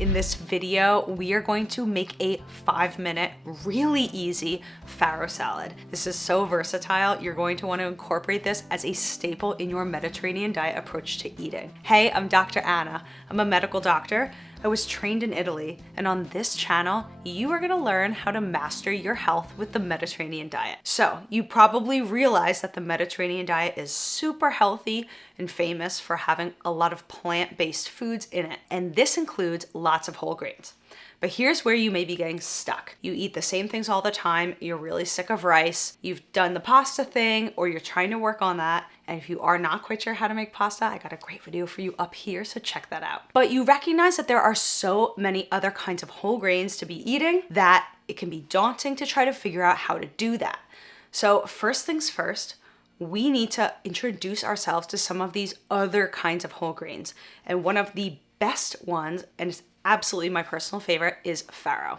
In this video, we are going to make a 5-minute, really easy farro salad. This is so versatile, you're going to want to incorporate this as a staple in your Mediterranean diet approach to eating. Hey, I'm Dr. Anna. I'm a medical doctor. I was trained in Italy, and on this channel, you are gonna learn how to master your health with the Mediterranean diet. So, you probably realize that the Mediterranean diet is super healthy and famous for having a lot of plant-based foods in it, and this includes lots of whole grains. But here's where you may be getting stuck. You eat the same things all the time, you're really sick of rice, you've done the pasta thing, or you're trying to work on that, and if you are not quite sure how to make pasta, I got a great video for you up here, so check that out. But you recognize that there are so many other kinds of whole grains to be eating that it can be daunting to try to figure out how to do that. So first things first, we need to introduce ourselves to some of these other kinds of whole grains. And one of the best ones, and it's absolutely my personal favorite, is farro.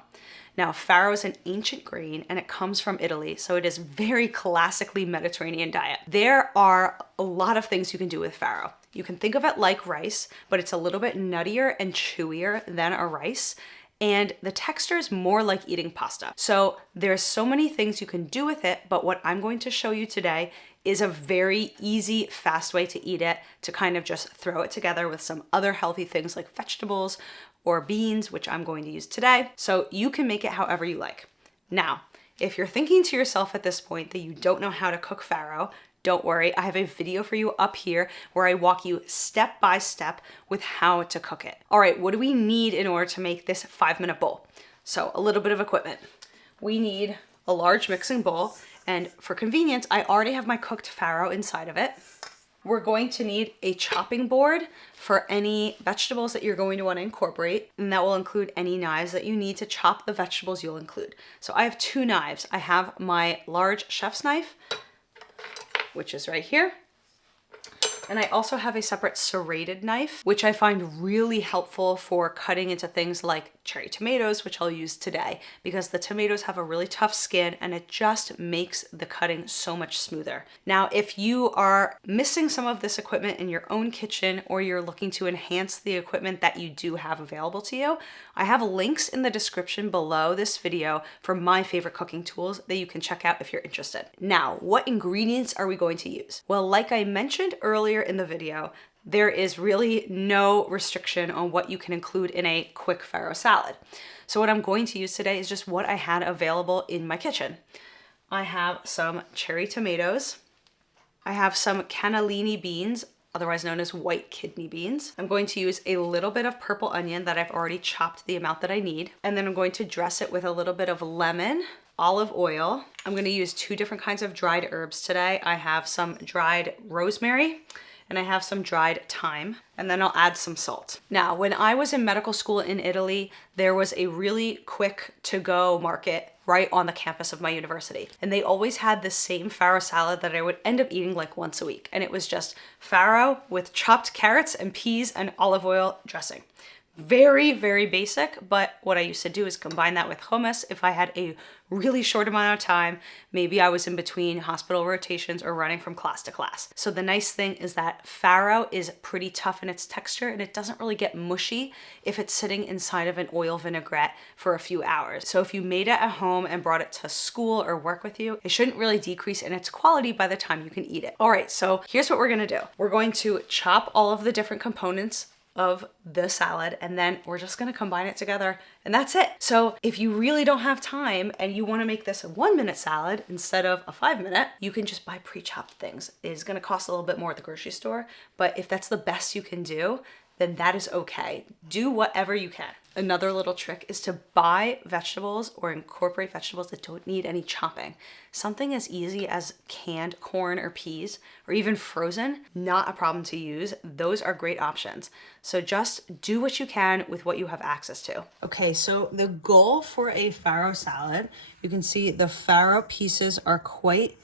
Now, farro is an ancient grain and it comes from Italy, so it is very classically Mediterranean diet. There are a lot of things you can do with farro. You can think of it like rice, but it's a little bit nuttier and chewier than a rice, and the texture is more like eating pasta. So there's so many things you can do with it, but what I'm going to show you today is a very easy, fast way to eat it, to kind of just throw it together with some other healthy things like vegetables or beans, which I'm going to use today. So you can make it however you like. Now, if you're thinking to yourself at this point that you don't know how to cook farro, don't worry, I have a video for you up here where I walk you step by step with how to cook it. All right, what do we need in order to make this 5-minute bowl? So a little bit of equipment. We need a large mixing bowl, and for convenience, I already have my cooked farro inside of it. We're going to need a chopping board for any vegetables that you're going to want to incorporate, and that will include any knives that you need to chop the vegetables you'll include. So I have 2 knives. I have my large chef's knife, which is right here. And I also have a separate serrated knife, which I find really helpful for cutting into things like cherry tomatoes, which I'll use today, because the tomatoes have a really tough skin and it just makes the cutting so much smoother. Now, if you are missing some of this equipment in your own kitchen, or you're looking to enhance the equipment that you do have available to you, I have links in the description below this video for my favorite cooking tools that you can check out if you're interested. Now, what ingredients are we going to use? Well, like I mentioned earlier in the video, there is really no restriction on what you can include in a quick farro salad. So what I'm going to use today is just what I had available in my kitchen. I have some cherry tomatoes. I have some cannellini beans, otherwise known as white kidney beans. I'm going to use a little bit of purple onion that I've already chopped the amount that I need. And then I'm going to dress it with a little bit of lemon, olive oil. I'm going to use 2 different kinds of dried herbs today. I have some dried rosemary and I have some dried thyme, and then I'll add some salt. Now, when I was in medical school in Italy, there was a really quick to-go market right on the campus of my university. And they always had the same farro salad that I would end up eating like once a week. And it was just farro with chopped carrots and peas and olive oil dressing. Very, very basic, but what I used to do is combine that with hummus if I had a really short amount of time. Maybe I was in between hospital rotations or running from class to class. So the nice thing is that farro is pretty tough in its texture and it doesn't really get mushy if it's sitting inside of an oil vinaigrette for a few hours. So if you made it at home and brought it to school or work with you, it shouldn't really decrease in its quality by the time you can eat it. All right, so here's what we're gonna do. We're going to chop all of the different components of the salad, and then we're just gonna combine it together, and that's it. So if you really don't have time and you wanna make this a 1-minute salad instead of a 5-minute, you can just buy pre-chopped things. It is gonna cost a little bit more at the grocery store, but if that's the best you can do, then that is okay. Do whatever you can. Another little trick is to buy vegetables or incorporate vegetables that don't need any chopping. Something as easy as canned corn or peas, or even frozen, not a problem to use. Those are great options. So just do what you can with what you have access to. Okay, so the goal for a farro salad, you can see the farro pieces are quite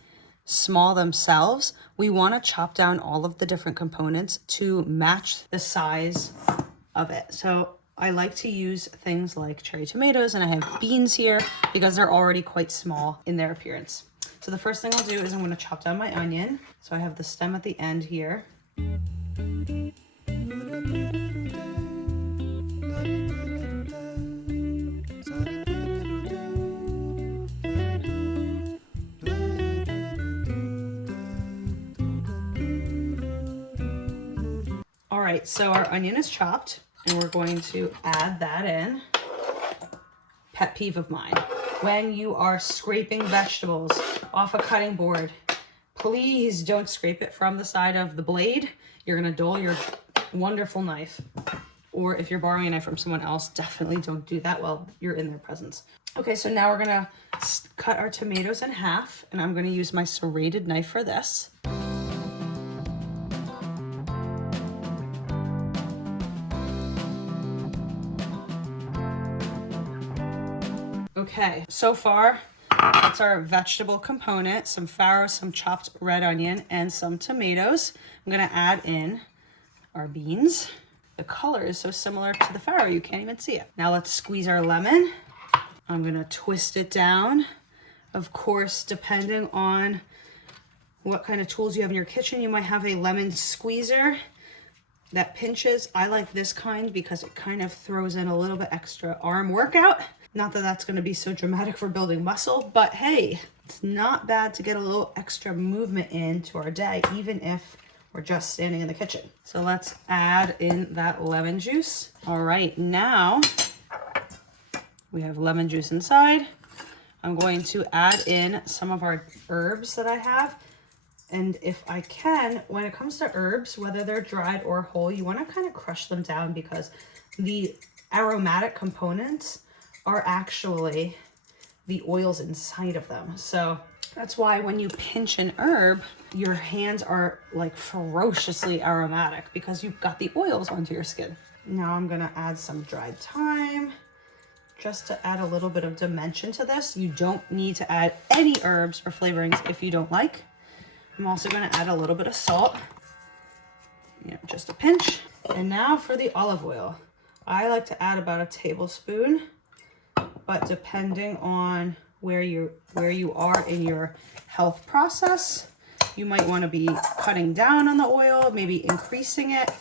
small themselves. We want to chop down all of the different components to match the size of it. So I like to use things like cherry tomatoes, and I have beans here because they're already quite small in their appearance. So the first thing I'll do is I'm going to chop down my onion. So I have the stem at the end here. right, so our onion is chopped and we're going to add that in. Pet peeve of mine. When you are scraping vegetables off a cutting board, please don't scrape it from the side of the blade. You're gonna dull your wonderful knife. Or if you're borrowing a knife from someone else, definitely don't do that while you're in their presence. Okay, so now we're gonna cut our tomatoes in half, and I'm gonna use my serrated knife for this. Okay, so far, that's our vegetable component, some farro, some chopped red onion, and some tomatoes. I'm gonna add in our beans. The color is so similar to the farro, you can't even see it. Now let's squeeze our lemon. I'm gonna twist it down. Of course, depending on what kind of tools you have in your kitchen, you might have a lemon squeezer that pinches. I like this kind because it kind of throws in a little bit extra arm workout. Not that that's gonna be so dramatic for building muscle, but hey, it's not bad to get a little extra movement into our day, even if we're just standing in the kitchen. So let's add in that lemon juice. All right, now we have lemon juice inside. I'm going to add in some of our herbs that I have. And if I can, when it comes to herbs, whether they're dried or whole, you wanna kind of crush them down because the aromatic components are actually the oils inside of them. So that's why when you pinch an herb, your hands are like ferociously aromatic because you've got the oils onto your skin. Now I'm gonna add some dried thyme just to add a little bit of dimension to this. You don't need to add any herbs or flavorings if you don't like. I'm also gonna add a little bit of salt, just a pinch. And now for the olive oil. I like to add about a tablespoon, but depending on where you are in your health process, you might want to be cutting down on the oil, maybe increasing it.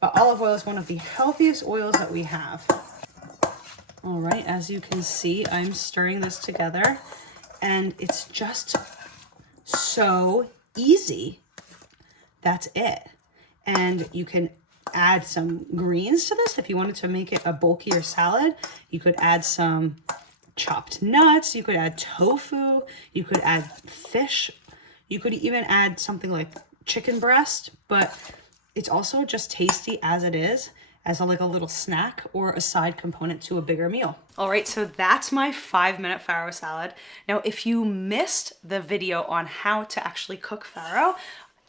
But olive oil is one of the healthiest oils that we have. All right, as you can see, I'm stirring this together and it's just so easy. That's it. And you can add some greens to this. If you wanted to make it a bulkier salad, you could add some chopped nuts, you could add tofu, you could add fish, you could even add something like chicken breast, but it's also just tasty as it is, as like a little snack or a side component to a bigger meal. All right, so that's my 5-minute farro salad. Now, if you missed the video on how to actually cook farro,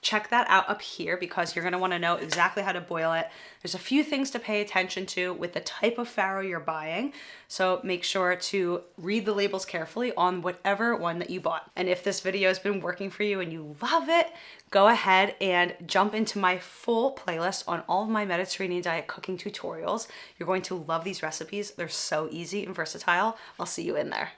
check that out up here because you're gonna wanna know exactly how to boil it. There's a few things to pay attention to with the type of farro you're buying. So make sure to read the labels carefully on whatever one that you bought. And if this video has been working for you and you love it, go ahead and jump into my full playlist on all of my Mediterranean diet cooking tutorials. You're going to love these recipes. They're so easy and versatile. I'll see you in there.